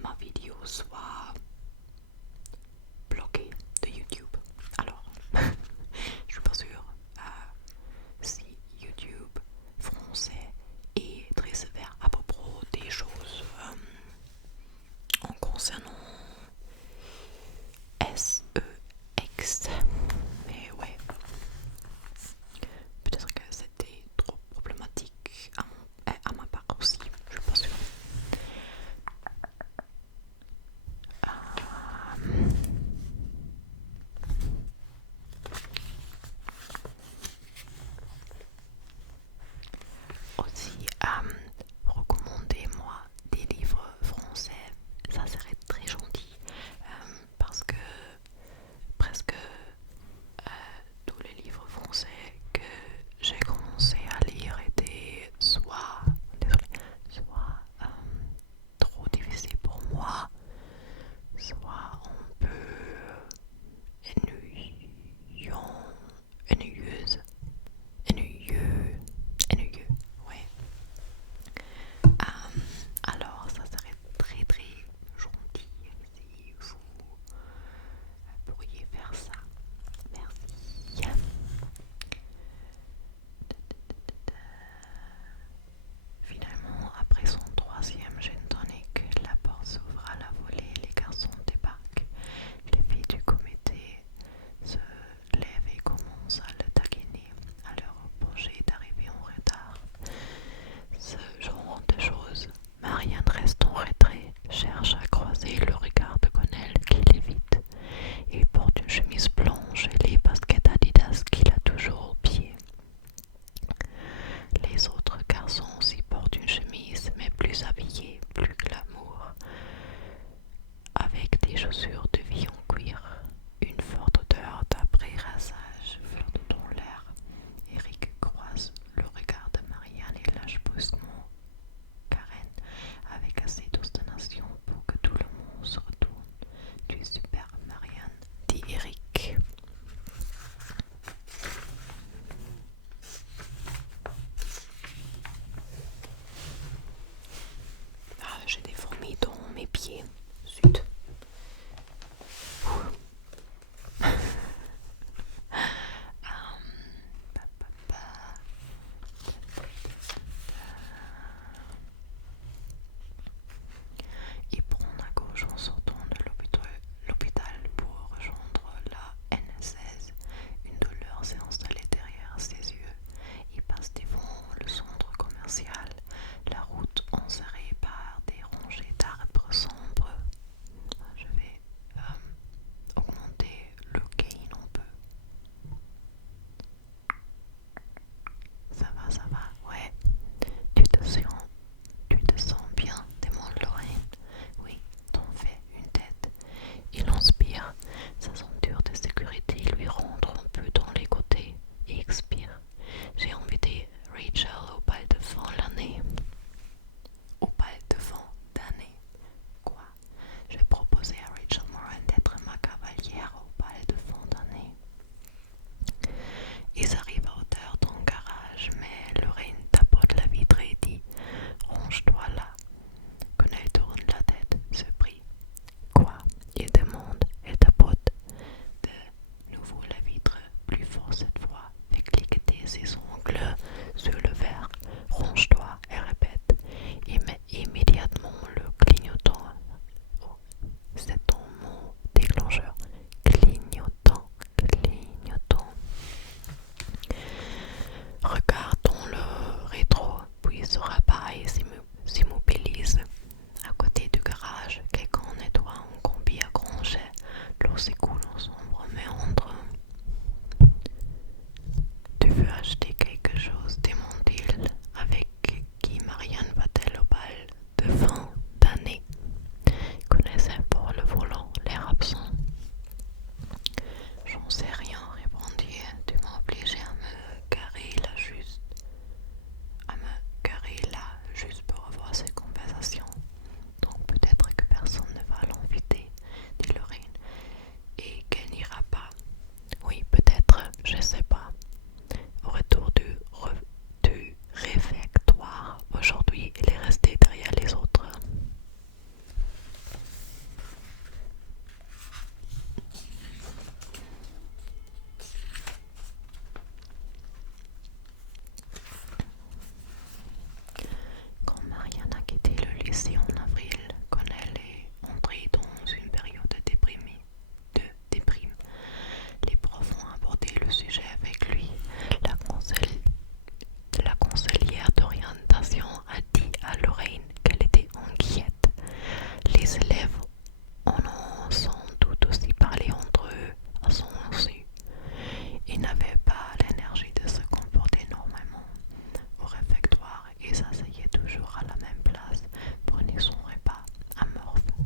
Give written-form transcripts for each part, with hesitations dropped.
ma vidéo soit bloquée de YouTube. Alors, je suis pas sûre si YouTube français est très sévère à propos des choses en concernant SEX. Mais ouais, peut-être que c'était trop problématique à ma part aussi, je suis pas sûre. Aussi, recommandez-moi des livres français, ça serait très gentil parce que presque tous les livres français que j'ai commencé à lire étaient soit trop difficiles pour moi, soit un peu ennuyant, ennuyeuse, ennuyeux, ouais. Alors, ça serait très très gentil si vous pourriez faire ça. Merci. Finalement, après son troisième gin tonic, la porte s'ouvre à la volée, les garçons débarquent. Les filles du comité se lèvent et commencent à le taquiner. À leur reprocher d'arriver en retard. Ce genre de choses. Marianne reste en retrait, cherche à croiser le regard de Connell qui l'évite. Il porte une chemise blanche et les baskets Adidas qu'il a toujours au pied. Les autres garçons aussi portent une chemise, mais plus habillés, plus glamour, avec des chaussures de vie en cuir. Une forte odeur d'après-rasage flotte dans l'air. Eric croise le regard de Marianne et lâche brusquement Karen avec assez d'obstination pour que tout le monde se retourne. Tu es super, Marianne, dit Eric. Ah, j'ai des fourmis dans mes pieds. Zut.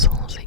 sans